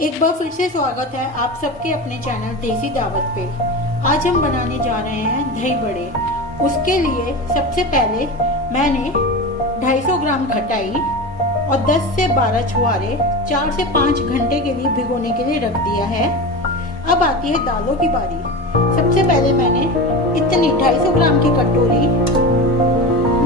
एक बार फिर से स्वागत है आप सबके अपने चैनल देसी दावत पे। आज हम बनाने जा रहे हैं दही बड़े। उसके लिए सबसे पहले मैंने 250 ग्राम खटाई और 10 से 12 छुहारे 4 से 5 घंटे के लिए भिगोने के लिए रख दिया है। अब आती है दालों की बारी। सबसे पहले मैंने इतनी 250 ग्राम की कटोरी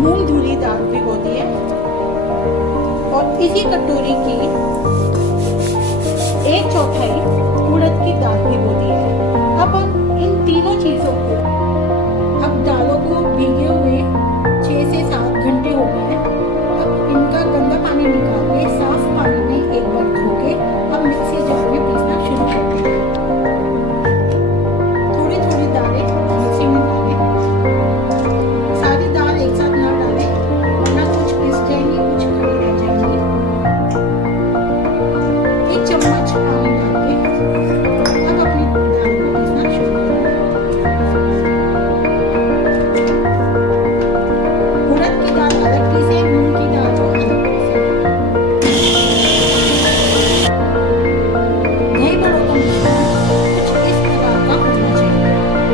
मूंग धुली दाल भिगो दी है और इसी कटोरी की 1/4 उड़द की दाल भिगो दी है। अब हम इन तीनों चीजों को, अब दालों को भीगे हुए 6 से 7 घंटे हो गए हैं। अब इनका गंदा पानी निकाल के साफ पानी में एक बार धो के अब मिक्सी जार में पीसना शुरू करते हैं। थोड़ी थोड़ी दालें मिक्सी में डालें, सारी दाल एक साथ ना डालें वरना कुछ पिस जाएंगी, कुछ खड़ी रह जाएंगी। 1 चम्मच पानी डाल के अब अपनी दाल को पीसना शुरू करें। उड़द की दाल अलग पीसे, मूंग की दाल को अलग पीसे। दही बड़ों का मिश्रण कुछ इस प्रकार का होना चाहिए,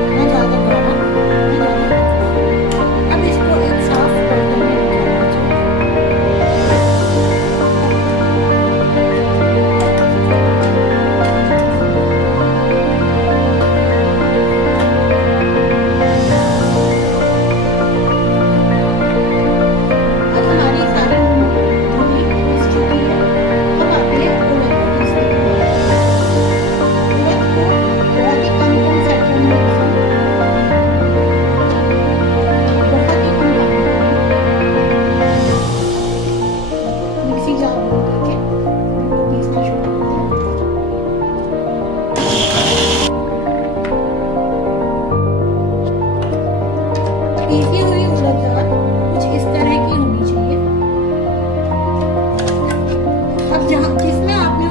न ज्यादा गाढ़ा न ज्यादा पतला। अब इसको एक साफ बर्तन में निकालना चाहिए। अब हमारी सारी धुली पीस चुकी है। अब आती है उड़द को पीसने की बारी। उड़द को बहुत ही कम कम सेकंड में पीसें, बहुत ही कम पानी डालें। मिक्सी जार में लेके इनको पीसना शुरू करते हैं। पीसी हुई उड़द दाल कुछ इस तरह की होनी चाहिए। अब जहाँ जिसमें आपने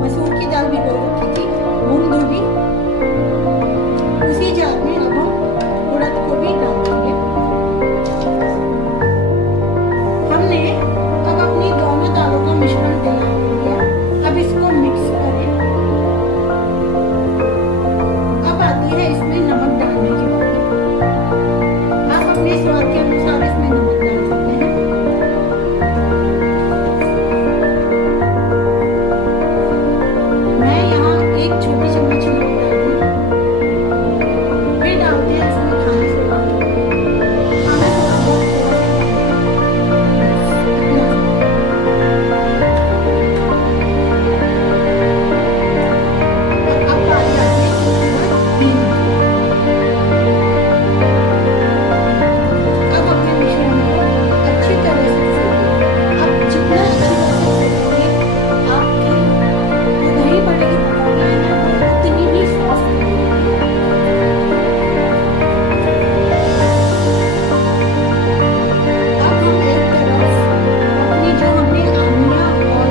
मसूर की दाल भिगो रखी थी, मूंग धुली, उसी जार में अब हम उड़द को भी डाल देंगे। हमने अब अपनी दोनों दालों का मिश्रण तैयार कर लिया। अब इसको मिक्स करें। अब आती है इसमें नमक डालने की बारी। आप अपने स्वाद के अनुसार इसमें नमक डाल सकते हैं। मैं यहाँ 1 छोटी चम्मच नमक डाल दी। फिर डालते हैं इसमें खाना सोडा। खाना सोडा बहुत थोड़ा सा डालते हैं, इतना सा। और अब बारी आती है हींग की। अब अपने मिश्रण को अच्छी तरह से फेंटें। अब जितना अच्छी तरह से फेंटेंगे, आपकी जो दही बड़े की पकौड़ियाँ हैं वो उतनी ही सॉफ्ट बनेंगी। अब हम एक तरफ अपनी जो हमने आमिया और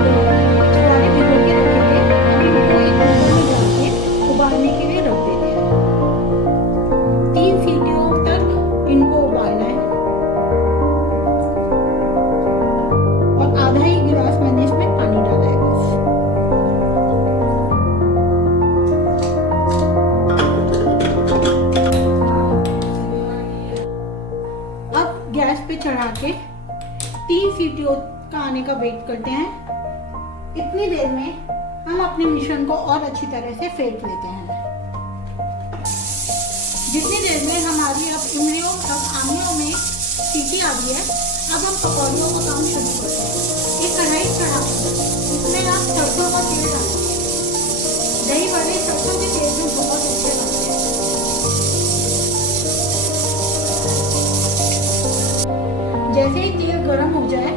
छुहारे भिगो के रखे थे, अब इनको एक कुकर में डाल के उबालने के लिए रख देते हैं। 3 सीटियों तक इनको उबालना है और आधा ही गिलास मैंने इसमें पानी डाला है बस। अब गैस पे चढ़ा के 3 सीटियों का आने का वेट करते हैं। इतनी देर में हम अपने मिश्रण को और अच्छी तरह से फेंट लेते हैं। जितनी देर में हमारी अब इमलियों अब आमियों में सीटी आ गई है, अब हम पकौड़ियों का काम शुरू करते हैं। एक कढ़ाई चढ़ा इसमें आप सरसों का तेल डालेंगे। दही बड़े सरसों के तेल में बहुत अच्छे लगते हैं। जैसे ही तेल गर्म हो जाए,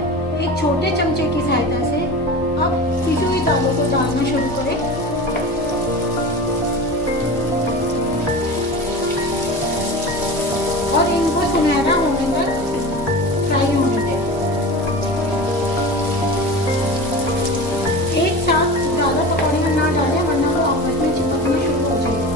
एक छोटे चमचे की सहायता से अब पिसी हुई दालों को डालना शुरू करें। और इनको सुनहरा होने तक फ्राई होने दें। एक साथ ज्यादा पकौड़ियाँ ना डालें वरना वो आपस में चिपकना शुरू हो जाएगा।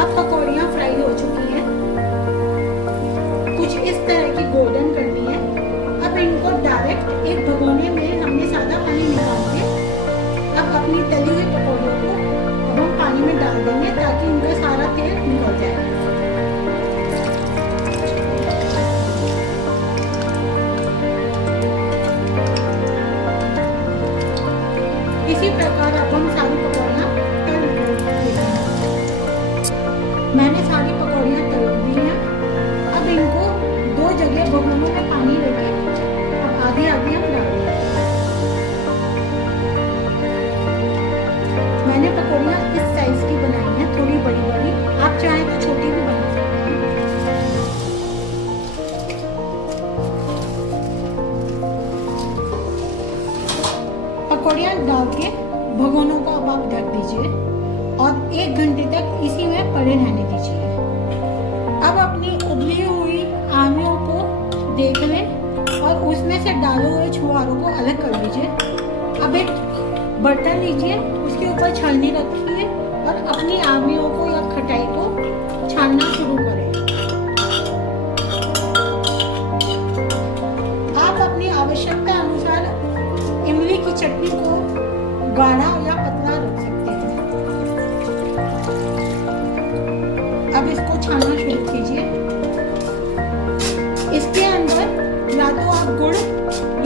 अब पकौड़ियाँ फ्राई हो चुकी हैं। एक भगोने में हमने सादा पानी निकाल के अब अपनी तली हुई पकौड़ियों को अब हम पानी में डाल देंगे ताकि इनका सारा तेल निकल जाए। इसी प्रकार अब हम सारी पकौड़ियाँ तल लेते हैं। मैंने सारी पकौड़ियाँ तल दी हैं। अब इनको 2 जगह भगोनों में पानी लेके अब आधी आधी हम डाल देंगे। मैंने पकौड़ियाँ इस साइज की बनाई हैं, थोड़ी बड़ी बड़ी, आप चाहें तो छोटी भी बना सकते हैं। पकौड़ियाँ डाल के भगोनों को अब आप ढक दीजिए और 1 घंटे तक इसी में पड़े रहने दीजिए। अब अपनी उबली हुई आमियों को देख लें और उसमें से डाले हुए छुहारों को अलग कर लीजिए। अब एक बर्तन लीजिए, उसके ऊपर छलनी रखिए और अपनी आमियों को या खटाई को छानना शुरू करें। आप अपनी आवश्यकता अनुसार इमली की चटनी को गाढ़ा या पतला रख सकते हैं। अब इसको छानना शुरू कीजिए। इसके अंदर या तो आप गुड़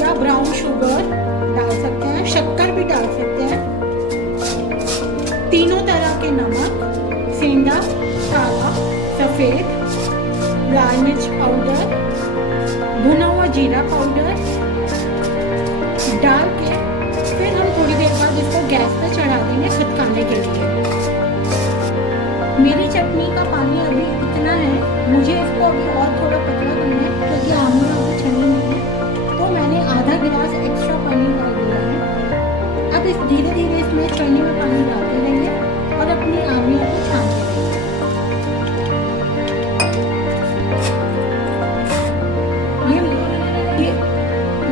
या ब्राउन शुगर डाल सकते हैं, शक्कर भी डाल सकते हैं, तीनों तरह के नमक, सेंधा, काला, सफेद, लाल मिर्च पाउडर, भुना हुआ जीरा पाउडर डाल के फिर हम थोड़ी देर बाद इसको गैस पे चढ़ा देंगे खदकाने के लिए। मेरी चटनी का पानी अभी इतना है, मुझे इसको अभी और थोड़ा पतला करना है क्योंकि आमियाँ अभी छलनी नहीं है, तो मैंने आधा गिलास एक्स्ट्रा पानी डाल दिया है। अब इस धीरे धीरे इसमें छलनी में पानी डालते रहेंगे और अपनी आमियों को छानते रहेंगे।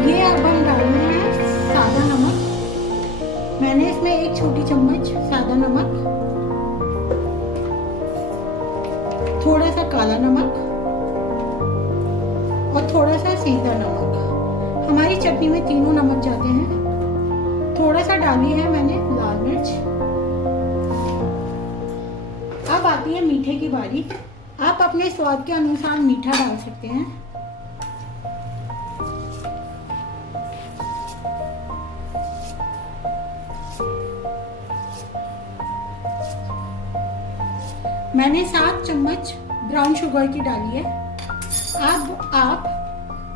ये अब हम डालना है सादा नमक। मैंने इसमें 1 छोटी चम्मच सादा नमक, थोड़ा सा काला नमक और थोड़ा सा सेंधा नमक। हमारी चटनी में तीनों नमक जाते हैं। थोड़ा सा डाली है मैंने लाल मिर्च। अब आती है मीठे की बारी। आप अपने स्वाद के अनुसार मीठा डाल सकते हैं। मैंने 7 चम्मच ब्राउन शुगर की डाली है। अब आप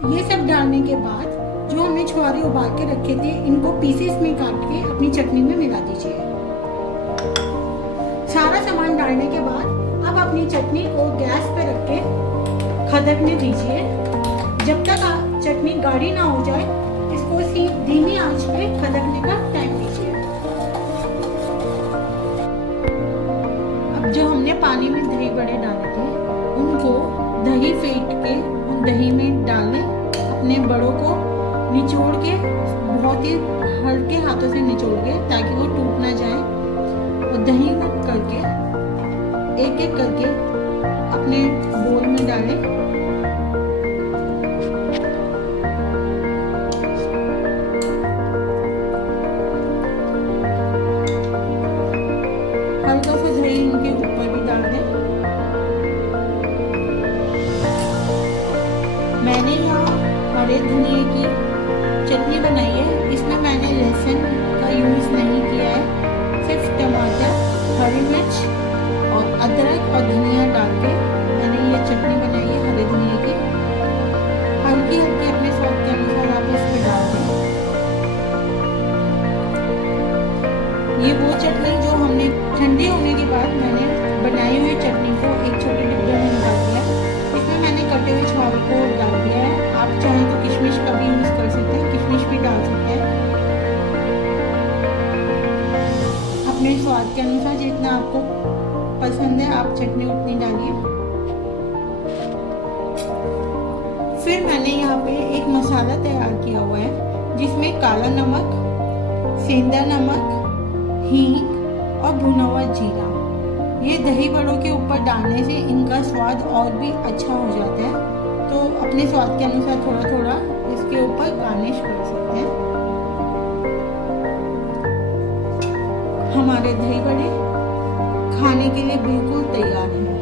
ये सब डालने के बाद जो हमने छुहारे उबाल के रखे थे इनको पीसेस में काट के अपनी चटनी में मिला दीजिए। सारा सामान डालने के बाद अब अपनी चटनी को गैस पे रख के खदकने दीजिए। जब तक चटनी गाढ़ी ना हो जाए इसको धीमी आंच पे खदकने का टाइम दीजिए। अब जो हमने पानी में दही बड़े डाले थे उनको दही फेंट के उन दही में डालें। अपने बड़ों को निचोड़ के बहुत ही हल्के हाथों से निचोड़ के ताकि वो टूट ना जाए, और दही में करके एक एक करके अपने बोल में डालें। हल्का सा दही इनके ऊपर भी डाल दें। मैंने यहाँ हरे धनिए की चटनी बनाई है। इसमें मैंने लहसुन का यूज़ नहीं किया है, सिर्फ टमाटर, हरी मिर्च और अदरक और धनिया डाल के मैंने ये चटनी बनाई है हरे धनिए की। हल्की हल्की अपने स्वाद के अनुसार आप इस पर डाल दें। ये वो चटनी जो हमने ठंडी होने के बाद मैंने बनाई हुई चटनी को एक छोटे डिब्बे में निकाल दिया। इसमें मैंने कटे हुए छुहारे को डाल दिया है। आप चाहें तो किशमिश का भी यूज़ कर सकते हैं, किशमिश भी डाल सकते हैं। अपने स्वाद के अनुसार जितना आपको पसंद है आप चटनी उतनी डालिए। फिर मैंने यहाँ पे एक मसाला तैयार किया हुआ है जिसमें काला नमक, सेंधा नमक, हींग और भुना हुआ जीरा। ये दही बड़ों के ऊपर डालने से इनका स्वाद और भी अच्छा हो जाता है, तो अपने स्वाद के अनुसार थोड़ा थोड़ा इसके ऊपर गार्निश कर सकते हैं। हमारे दही बड़े खाने के लिए बिल्कुल तैयार हैं।